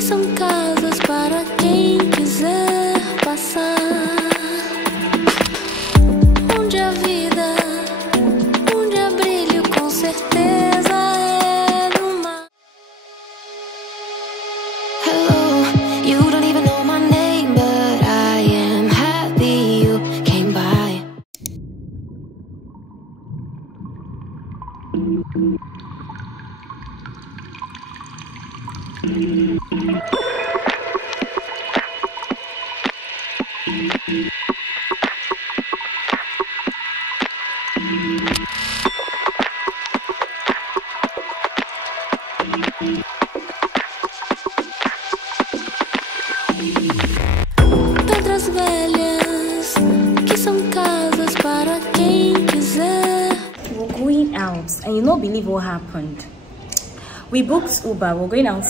que são casas para quem quiser passar. Onde a vida, onde há brilho, com certeza é no mar. Hello, you don't even know my name, but I am happy you came by. Pedras velhas que são casas para quem quiser. We're going out, and you don't believe what happened. We booked Uber. We're going out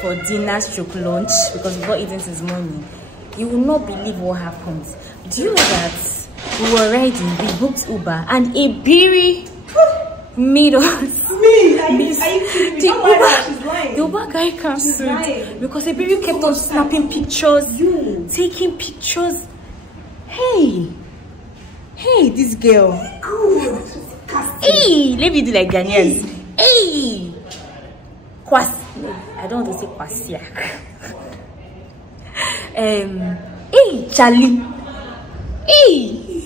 for dinner stroke lunch because we've not eaten since morning. You will not believe what happened. Do you know that we were ready, we booked Uber, and a biri made us. Me? Are you kidding me? The Uber guy cancelled because a biri kept on snapping pictures, taking pictures. Hey, this girl. Good. Hey, let me do like Ghanaians. Hey, I don't want to say kwasiak. Hey, Charlie. Hey,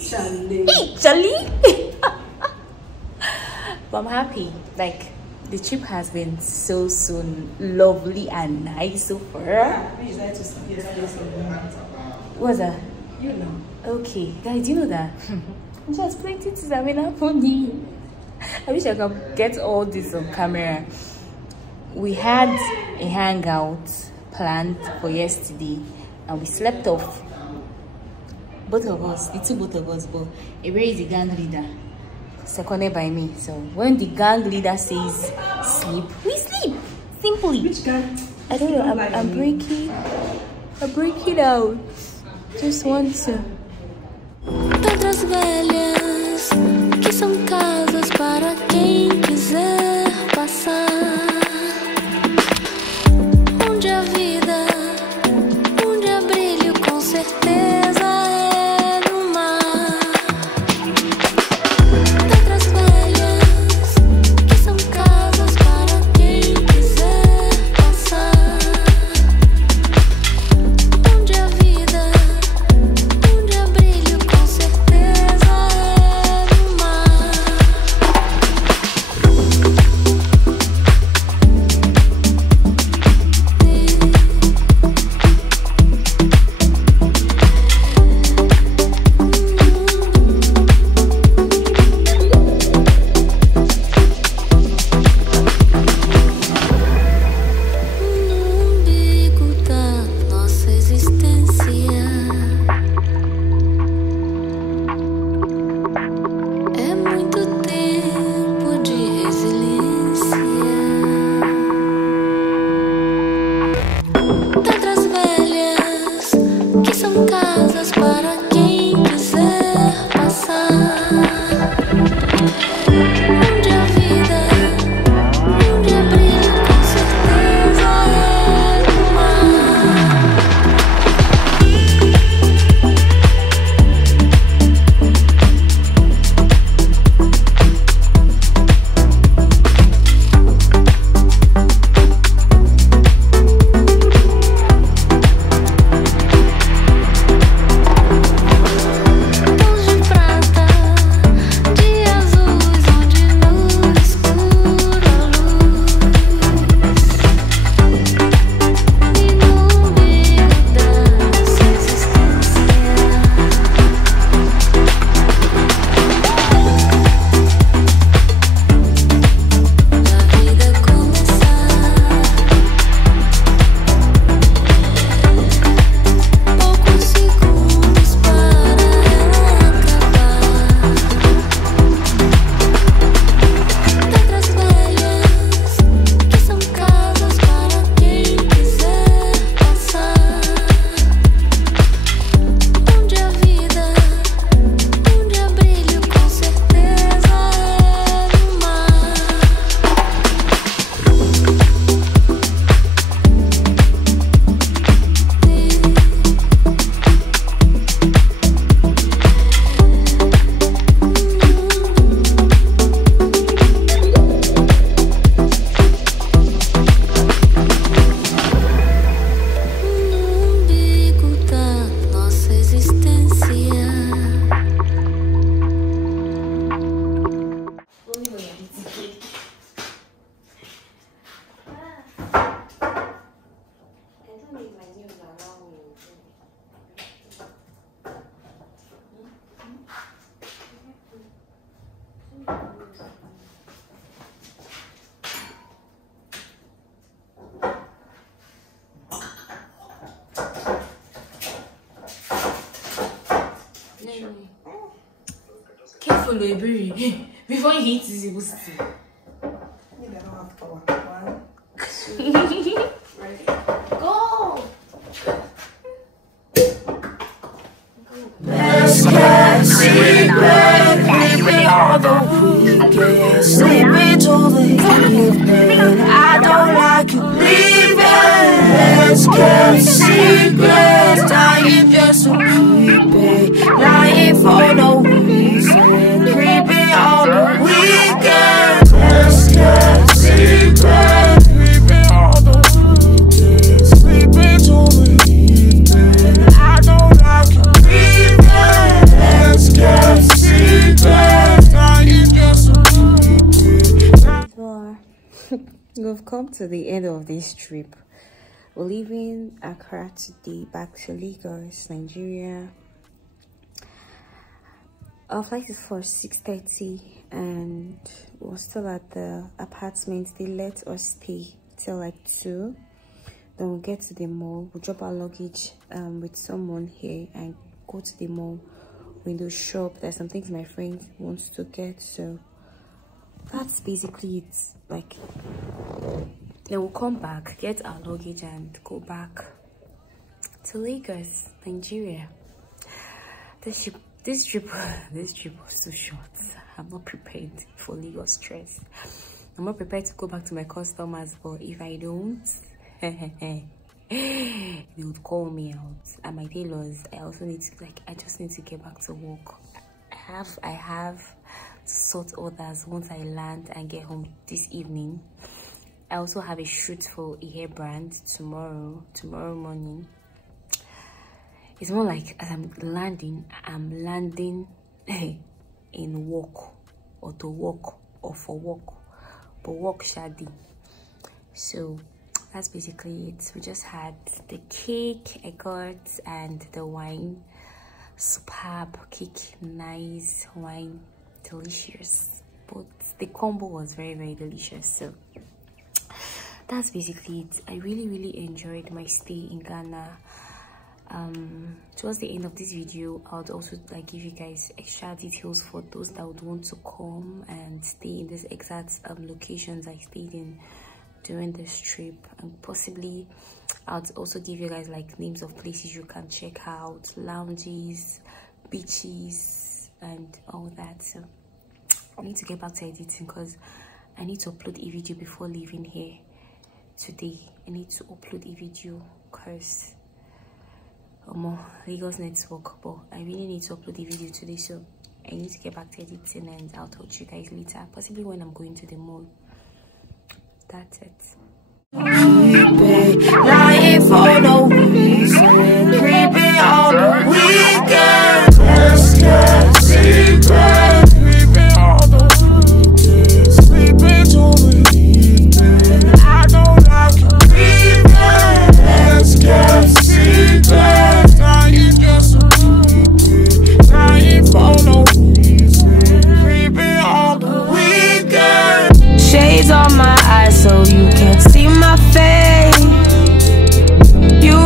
Charlie. But I'm happy. Like, the trip has been so lovely and nice so far. What's that? You know. Okay, guys, you know that just plenty things have been happening. I wish I could get all this on camera. We had a hangout planned for yesterday and we slept off. Both of us, both of us, but Avery is the gang leader, seconded by me. So when the gang leader says sleep, we sleep. Simply. Which gang? I don't know. I'm breaking out. Just want to. Pedras velhas que são casas para quem quiser passar. Onde a vida, onde há brilho, com certeza é no mar. Pedras velhas que são casas para quem quiser passar. Onde a vida, onde há brilho, com certeza é no mar. follow Avery before he hits his able to. Maybe I don't have power. 1, 2, ready? Go! Best kept secret, leaving all the weekend, sleeping till the evening. I don't like you leaving. Best kept secret, dying just to keep it, lying for no reason, creeping all the weekend. Best kept secret, leaving all the weekend, sleeping till the evening. I don't like you. We've come to the end of this trip. We're leaving Accra today, back to Lagos, Nigeria. Our flight is for 6:30 and we're still at the apartment. They let us stay till like 2. Then we'll get to the mall. We'll drop our luggage with someone here and go to the mall window shop. There's some things my friend wants to get, so that's basically it. Like, then we'll come back, get our luggage and go back to Lagos, Nigeria. This trip was too short. I'm not prepared for Lagos stress. I'm not prepared to go back to my customers, but if I don't they would call me out. And my tailors, I also need to, like, I just need to get back to work. I have to sort orders once I land and get home this evening. I also have a shoot for a hair brand tomorrow morning. It's more like as I'm landing in work, or to work, or for work, but work shadi. So that's basically it. We just had the cake I got and the wine. Superb cake, nice wine, delicious. But the combo was very, very delicious. So that's basically it. I really enjoyed my stay in Ghana. Towards the end of this video, I would also like give you guys extra details for those that would want to come and stay in these exact locations I stayed in during this trip, and possibly I'll also give you guys like names of places you can check out, lounges, beaches and all that. So I need to get back to editing because I need to upload a video before leaving here today. I need to upload a video because Lagos network, but I really need to upload a video today, so I need to get back to editing and I'll talk to you guys later, possibly when I'm going to the mall. That's it. Lying for no reason, creeping on the weekend. Secret, creeping on the weekend, sleeping till the evening. I don't like you creeping. Let's get secret, lying just a weekend, lying for no reason, creeping on the weekend. Shades on my eyes so you can't see my face. You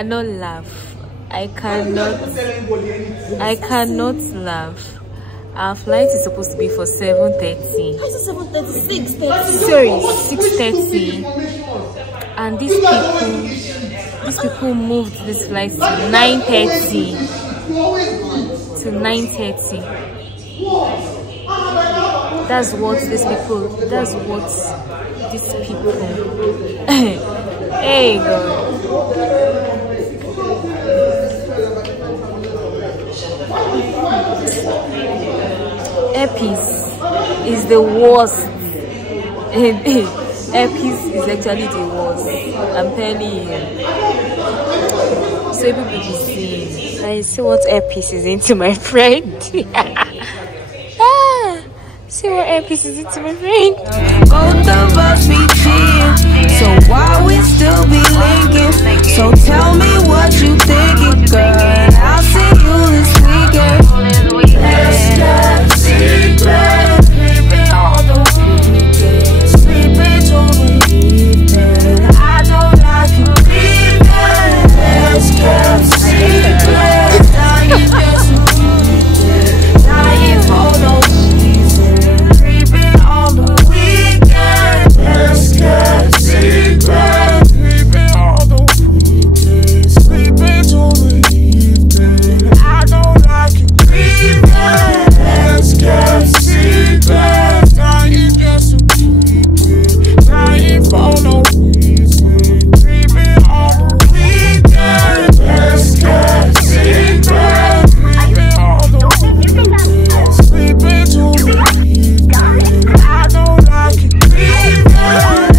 cannot laugh. I cannot laugh. Our flight is supposed to be for 7:30. How is it 7:36? Sorry, 6:30. And these people moved this flight to 9:30. To 9:30. That's what these people. Hey God. Earpiece is the worst. Earpiece is actually the worst. I'm telling you. So people be saying, I see what earpiece is into my friend. See what earpiece is into my friend. Both of us be cheating, so why we still be linking? So tell me what you thinking, girl. I'll see you this weekend. Let's get secret, sleeping all the weekend, sleeping till the evening. I don't like you leaving. Let's get secret, dying just to keep it, dying for no reason, sleeping all the weekend. Let's get secret, sleeping all the weekend, sleeping till the evening. I don't like you leaving. Let's get secret, dying just to keep it, dying for no reason, sleeping all the weekend. Let's get secret, sleeping all the weekend, sleeping till the evening. I don't like you leaving.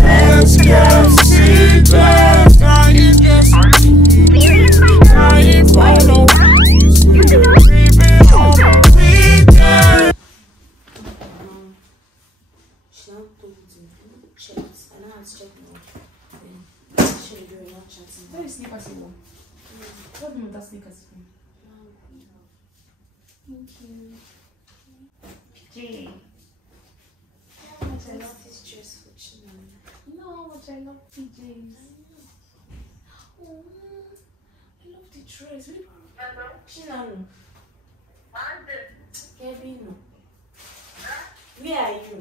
Let's get secret, dying just to keep it, dying for no reason, sleeping all the weekend. She now told you, check it. I know how to check now. Show you you're not chatting. Where is sneakers you want? What do you want that sneakers for? Thank you. PJ. How much I love This dress for China. You know how much I love PJs. Oh, I love the dress. Chinano. Kevin. Where are you?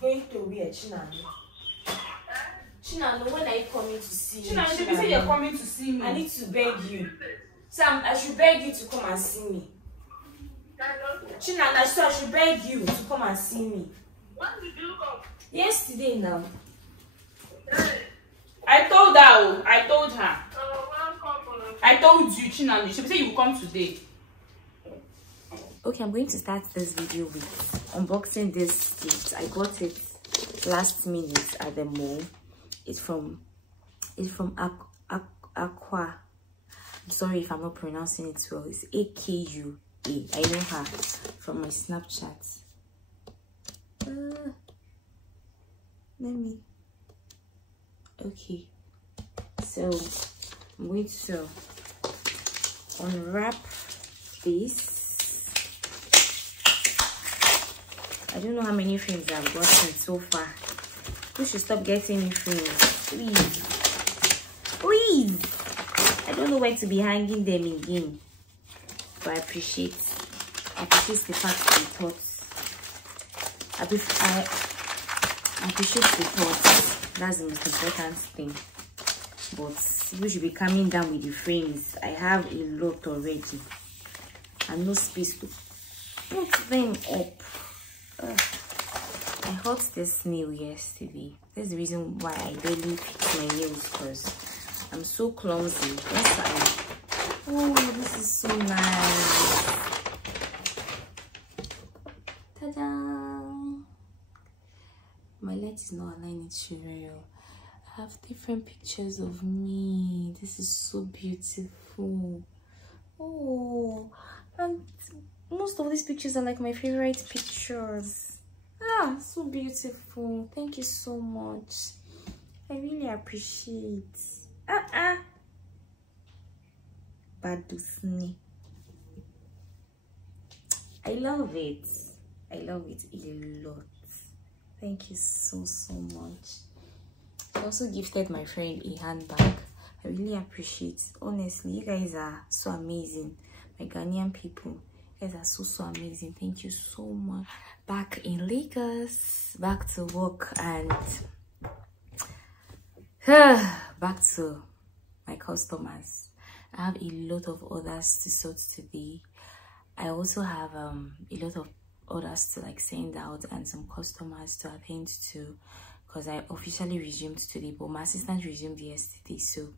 Going to where, Chinano? Chinano, when are you coming to see me? Chinano, you say you're coming to see me. I need to beg you. Sam, I should beg you to come and see me. Chinano, I should beg you to come and see me. When did you come? Yesterday now. Hey, I told her. I told her. welcome. I told you, Chinano. She said you will come today. Okay, I'm going to start this video with unboxing this gift. I got it last minute at the mall. It's from Accra. I'm sorry if I'm not pronouncing it well. It's AKUA. I know her from my Snapchat. Okay, so I'm going to unwrap this. I don't know how many frames I've gotten so far. You should stop getting me frames, please. I don't know where to be hanging them again, but I appreciate the fact that you thought. I appreciate the thoughts. That's the most important thing. But you should be coming down with the frames. I have a lot already and no space to put them up. I hurt this nail yesterday. That's the reason why I barely fix my nails, because I'm so clumsy. Yes, oh, this is so nice. Ta-da! My light is not aligning tutorial. I have different pictures of me. This is so beautiful. Oh, and most of these pictures are like my favorite pictures. Ah, so beautiful. Thank you so much. I really appreciate. Badusni. I love it. I love it a lot. Thank you so much. I also gifted my friend a handbag. I really appreciate it. Honestly, you guys are so amazing. My Ghanaian people, you guys are so amazing. Thank you so much. Back in Lagos, back to work, and back to my customers. I have a lot of orders to sort today. I also have a lot of orders to like send out and some customers to attend to, because I officially resumed today, but my assistant resumed yesterday. So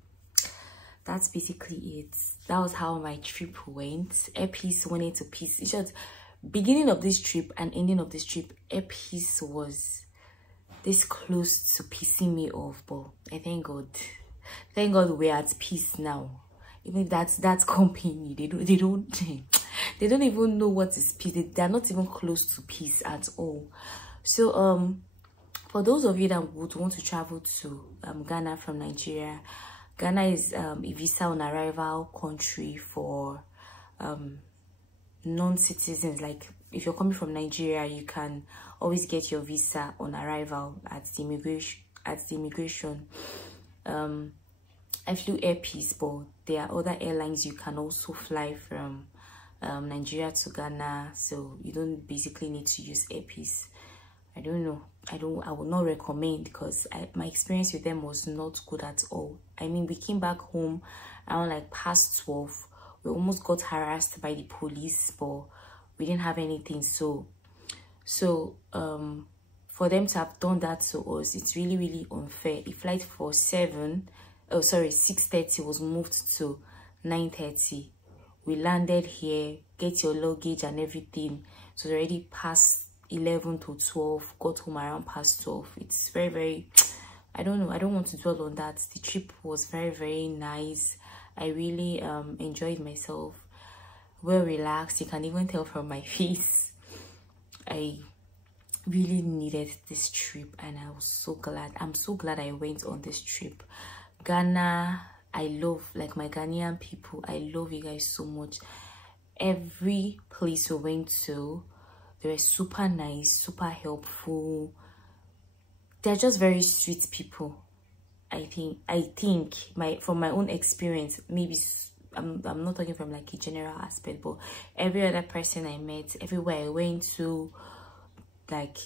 that's basically it. That was how my trip went. Airpiece went into peace. It's just beginning of this trip and ending of this trip, Airpiece was this close to pissing me off, but I thank God we're at peace now. Even if that's company, they don't even know what is peace. They're not even close to peace at all. So for those of you that would want to travel to Ghana from Nigeria, Ghana is a visa on arrival country for non-citizens. Like if you're coming from Nigeria, you can always get your visa on arrival at the immigration. I flew Airpiece, but there are other airlines you can also fly from Nigeria to Ghana, so you don't basically need to use Airpiece. I don't know. I would not recommend, because my experience with them was not good at all. I mean, we came back home around like past 12. We almost got harassed by the police, but we didn't have anything. So for them to have done that to us, it's really unfair. The flight for 6:30 was moved to 9:30. We landed here, get your luggage and everything. So it's already past 11 to 12, got home around past 12. It's very, I don't know, I don't want to dwell on that. The trip was very nice. I really enjoyed myself, well relaxed. You can even tell from my face I really needed this trip, and I was so glad. I'm so glad I went on this trip. Ghana, I love, like, my Ghanaian people, I love you guys so much. Every place we went to, they were super nice, super helpful. They're just very sweet people. I think from my own experience, maybe I'm not talking from like a general aspect, but every other person I met, everywhere I went to, like,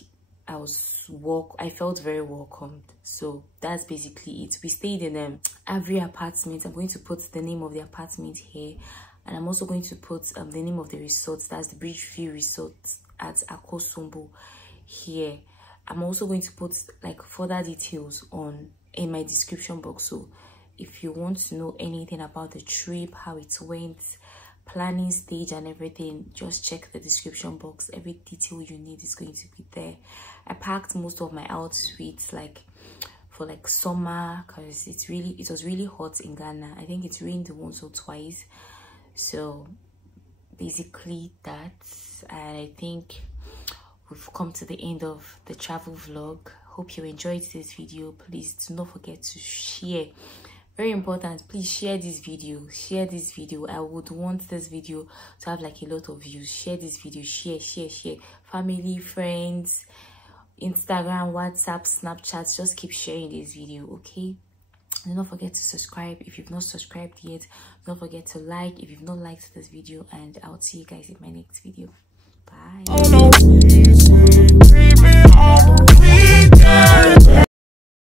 I felt very welcomed. So that's basically it. We stayed in Avery Apartment. I'm going to put the name of the apartment here, and I'm also going to put the name of the resort. That's the Bridgeview Resort at Accra here. I'm also going to put like further details in my description box. So if you want to know anything about the trip, how it went, planning stage and everything, just check the description box. Every detail you need is going to be there. I packed most of my outfits like for like summer, because it was really hot in Ghana. I think it rained once or twice. So basically that, and I think we've come to the end of the travel vlog. Hope you enjoyed this video. Please do not forget to share. Very important, please share this video. I would want this video to have like a lot of views. Share this video. Share. Family, friends, Instagram, WhatsApp, Snapchat, just keep sharing this video, okay? Do not forget to subscribe if you've not subscribed yet. Don't forget to like if you've not liked this video, and I'll see you guys in my next video. Bye.